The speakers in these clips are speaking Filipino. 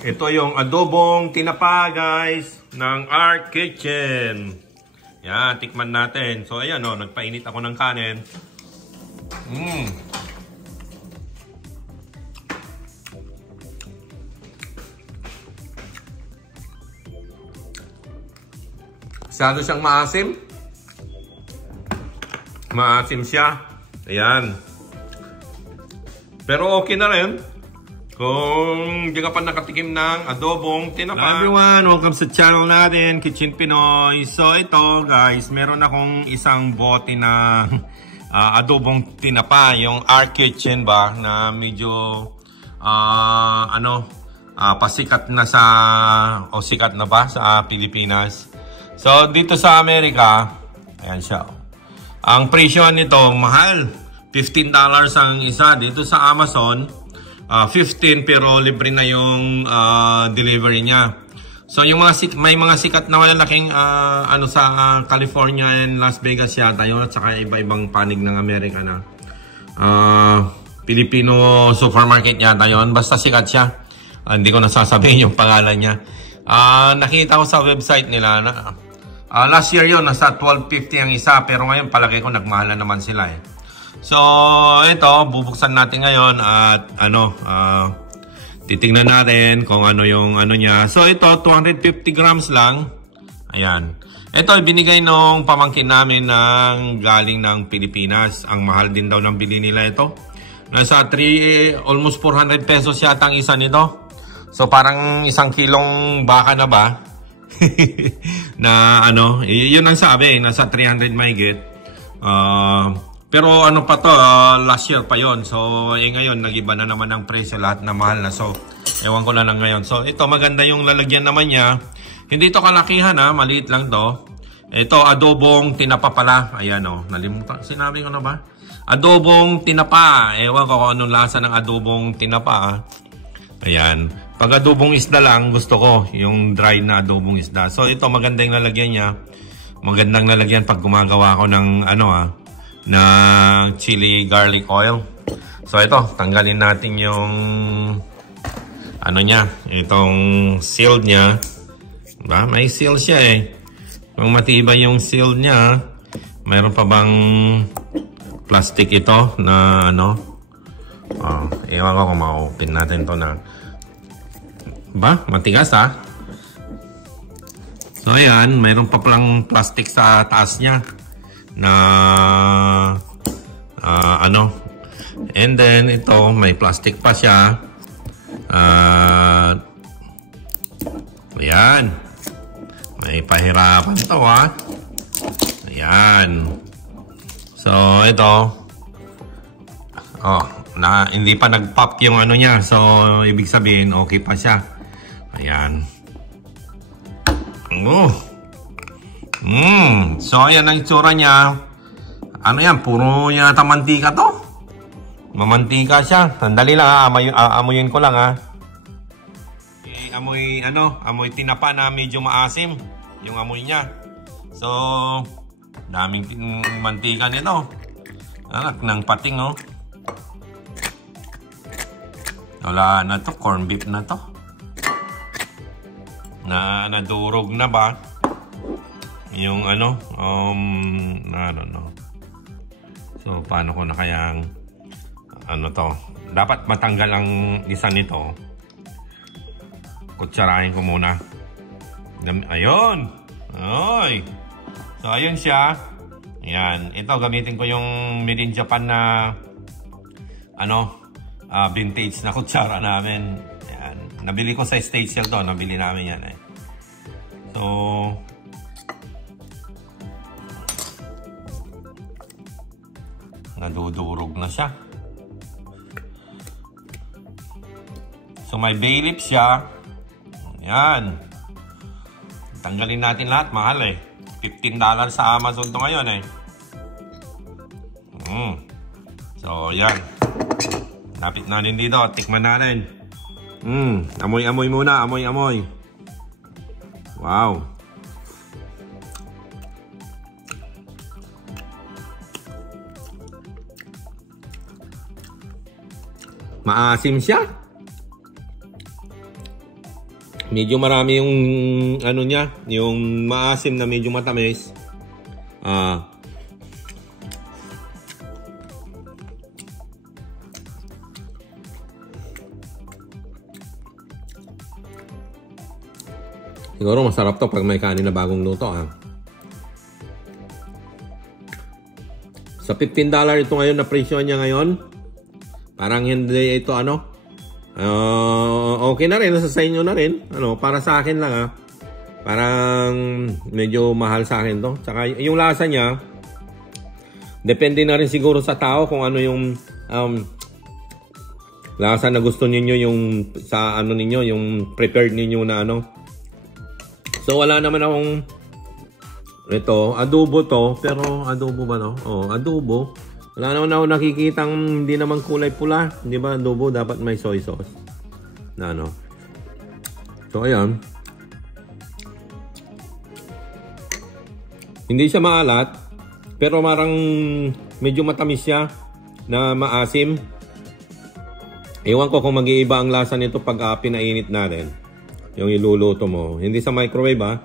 Ito yung adobong tinapa, guys, ng Art Kitchen. Yan, tikman natin. So, ayan, oh, nagpainit ako ng kanin. Masyado siyang maasim. Maasim siya. Ayan. Pero okay na rin. Kung hindi ka pa nakatikim ng adobong tinapa. Hello everyone! Welcome sa channel natin, Kitchen Pinoy. So ito guys, meron akong isang bote na adobong tinapa. Yung Art Kitchen ba, na medyo pasikat na sa, o sikat na ba sa Pilipinas. So dito sa Amerika, ayan siya. Ang presyo nito, mahal. $15 ang isa. Dito sa Amazon, 15 pero libre na yung delivery niya. So yung may mga sikat na malalaking sa California and Las Vegas yata yun, at saka iba-ibang panig ng Amerika na Filipino supermarket yata yun. Basta sikat siya. Hindi ko nasasabihin yung pangalan niya. Nakita ko sa website nila na last year yun, nasa $12.50 ang isa, pero ngayon palagi ko nagmahala naman sila eh. So, ito, bubuksan natin ngayon at titingnan natin kung ano yung niya. So, ito, 250 grams lang. Ayan. Ito, ibinigay nung pamangkin namin ng galing ng Pilipinas. Ang mahal din daw ng bili nila ito. Nasa almost 400 pesos yata ang isa nito. So, parang 1 kilong baka na ba? Na yun ang sabi, nasa 300 mahigit. Pero pa to, last year pa yon. So ngayon nagiba na naman ang presyo, lahat na mahal na. So ewan ko na lang ngayon. So ito, maganda yung lalagyan naman niya. Hindi to kalakihan ha, maliit lang to. Ito adobong tinapa pala. Ayan nalimutan, sinabi ko na ba? Adobong tinapa. Ewan ko kung anong lasa ng adobong tinapa. Ayan. Pag adobong isda lang, gusto ko yung dry na adobong isda. So ito, maganda yung lalagyan niya. Magandang lalagyan pag gumagawa ako ng ng chili garlic oil. So ito, tanggalin natin yung niya, itong seal niya. Diba? May seal siya eh. Kung matibay yung seal niya, mayroon pa bang plastic ito na ewan ko kung ma-open natin to na. Ba? Matigas ha? So ayan, mayroon pa palang plastic sa taas niya na and then ito, may plastic pa siya. Ayan. May pahirapan to ha. Ayan. So ito, hindi pa nag-pop yung niya. So ibig sabihin okay pa siya. Ayan. So ayan ang itsura niya. Yan, puro yata mantika to. Mamantika siya. Sandali lang amuyin ko lang ha. Amoy tinapa na medyo maasim yung amoy niya. So daming mantika nito. Anak ng pating wala na to, corn beef na to. Nadurog na ba? Yung I don't know. So, paano ko na kayang to? Dapat matanggal ang isa nito. Kutsarahin ko muna. Ayun! Ay! So, ayun siya. Ayan. Ito, gamitin ko yung made in Japan na vintage na kutsara namin. Ayan. Nabili ko sa stage sale to. Nabili namin yan eh. So, nadudurog na siya. So may bay leaf siya. Ayan. Tanggalin natin lahat. Mahal eh. $15 sa Amazon to ngayon eh. So yan. Lapit na din dito. Tikman natin. Amoy-amoy muna. Amoy-amoy. Wow. Maasim siya. Medyo marami yung ano niya, yung maasim na medyo matamis. Siguro masarap to pag may kanin na bagong luto. Sa $15 ito ngayon na presyo niya ngayon. Parang hindi ito ano. Okay na rin, nasa sa inyo na rin. Para sa akin lang Parang medyo mahal sa akin to. Tsaka yung lasa niya, depende na rin siguro sa tao kung ano yung lasa na gusto niyo yung sa ano ninyo, yung prepared niyo na ano. So wala naman akong ito, adobo to, pero adobo ba no? Adobo. Wala naman ako nakikitang hindi naman kulay pula. Di ba adobo dapat may soy sauce. Na ano. So ayan. Hindi siya maalat, pero marang medyo matamis siya na maasim. Ewan ko kung mag-iiba ang lasa nito pag pinainit natin. Yung iluluto mo. Hindi sa microwave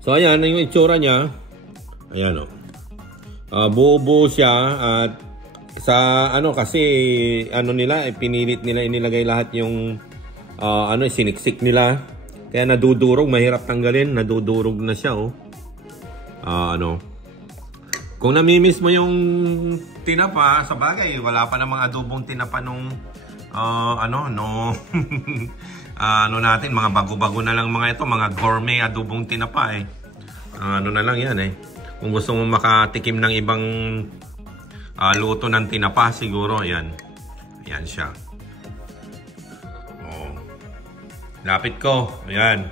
So ayan, yung itsura niya. Ayan buo-buo siya. At sa ano kasi nila, pinilit nila inilagay lahat yung siniksik nila. Kaya nadudurog, mahirap tanggalin. Nadudurog na siya Kung namimiss mo yung tinapa, sa bagay, wala pa namang adobong tinapa nung natin, mga bago-bago na lang mga ito, mga gourmet adobong tinapa na lang yan Kung gusto mo makatikim ng ibang luto ng tinapa, siguro yan siya. Lapit ko, ayan.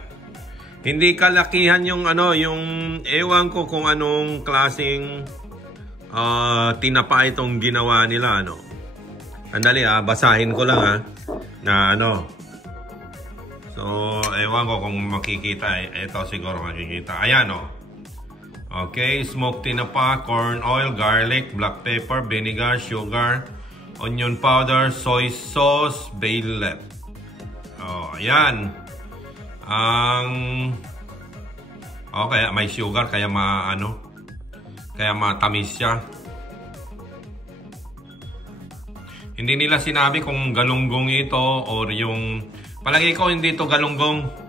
Hindi kalakihan yung yung ewan ko kung anong klaseng tinapa itong ginawa nila Sandali basahin ko lang na So, ewan ko kung makikita. Ito siguro makikita. Ayan Okay, smoked tinapa, corn oil, garlic, black pepper, vinegar, sugar, onion powder, soy sauce, bay leaf. Ayan. Okay, may sugar kaya kaya matamis siya. Hindi nila sinabi kung galunggong ito or yung palagi ko hindi ito galunggong.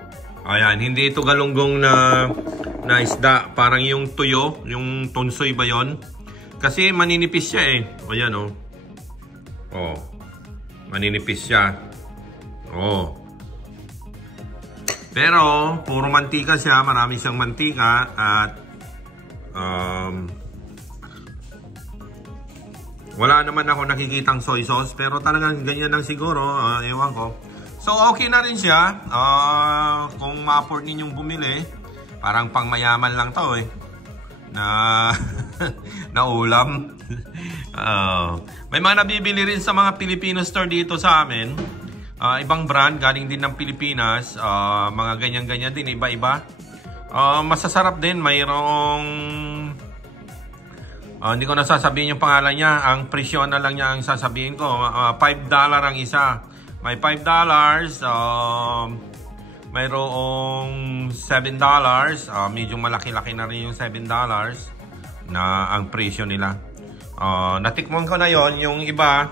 Ayan, hindi ito galunggong na isda. Parang yung tuyo, yung tunsoy ba yun? Kasi maninipis siya Ayan maninipis siya. Pero puro mantika siya, marami siyang mantika at wala naman ako nakikitang soy sauce, pero talagang ganyan lang siguro, ewan ko. So okay na rin siya. Kung ma-afford ninyong bumili, parang pang mayaman lang to na ulam. May mga nabibili rin sa mga Filipino store dito sa amin. Ibang brand, galing din ng Pilipinas. Mga ganyan-ganyan din, iba-iba. Masasarap din. Mayroong hindi ko nasasabihin yung pangalan niya. Ang presyo na lang niya ang sasabihin ko. $5 ang isa. May $5. Mayroong $7. Medyo malaki-laki na rin yung $7 na ang presyo nila. Natikman ko na yon. Yung iba,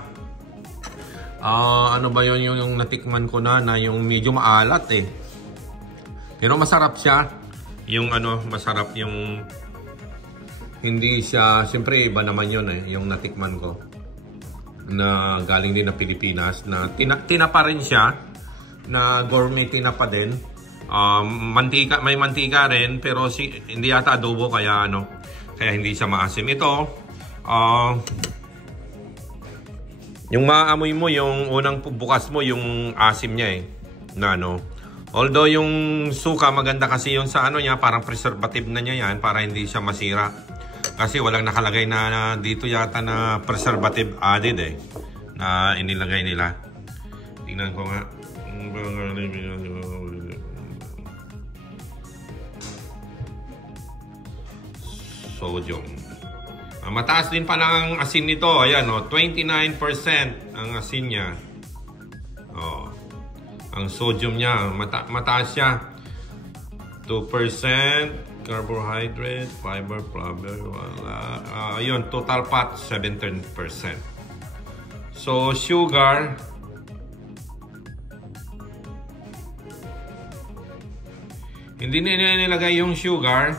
ano ba yon yung natikman ko na yung medyo maalat Pero masarap siya. Yung masarap yung hindi siya, siyempre iba naman yun yung natikman ko na galing din na Pilipinas na tinapa rin siya na gourmet tinapa din. Mantika, may mantika rin pero hindi yata adobo kaya kaya hindi siya maasim. Ito yung maamoy mo yung unang bukas mo yung asim niya na although yung suka maganda kasi yung sa niya parang preservative na niya yan para hindi siya masira. Kasi walang nakalagay na dito yata na preservative added na inilagay nila. Tingnan ko nga. Sodium. Mataas din pala ang asin nito. Ayan 29% ang asin niya. Ang sodium niya, mataas siya. 2% carbohydrate, fiber, fiber, wala. Yun, total fat, 17%. So, sugar, hindi nilagay yung sugar.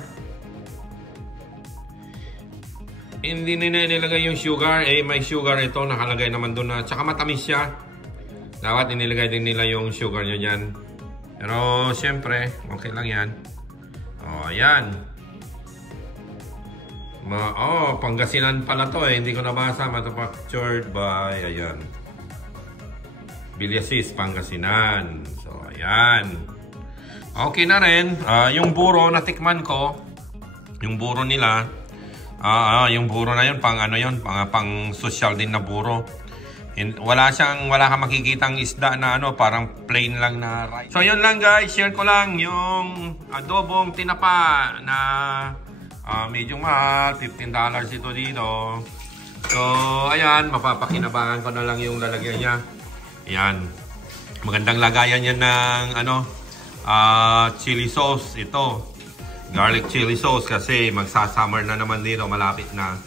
Hindi nilagay yung sugar. May sugar ito. Nakalagay naman doon na. Tsaka matamis siya. Dapat inilagay din nila yung sugar nyo dyan. Pero, syempre, okay lang yan. Ayan. Pangasinan pala to eh. Hindi ko nabasa. Manufactured by, ayan. Villasis, Pangasinan. So, ayan. Okay na rin. Yung buro, natikman ko. Yung buro nila. Yung buro na yun, pang social din na buro. Wala kang makikitang isda na parang plain lang na rice. So yun lang guys, share ko lang yung adobong tinapa na medyo mahal, $15 ito dito. So ayan, mapapakinabangan ko na lang yung lalagyan niya. Ayan. Magandang lagayan yan ng chili sauce ito. Garlic chili sauce kasi magsa-summer na naman dito, malapit na.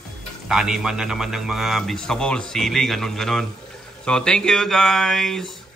Taniman na naman ng mga vegetables, sili, ganon. So, thank you guys!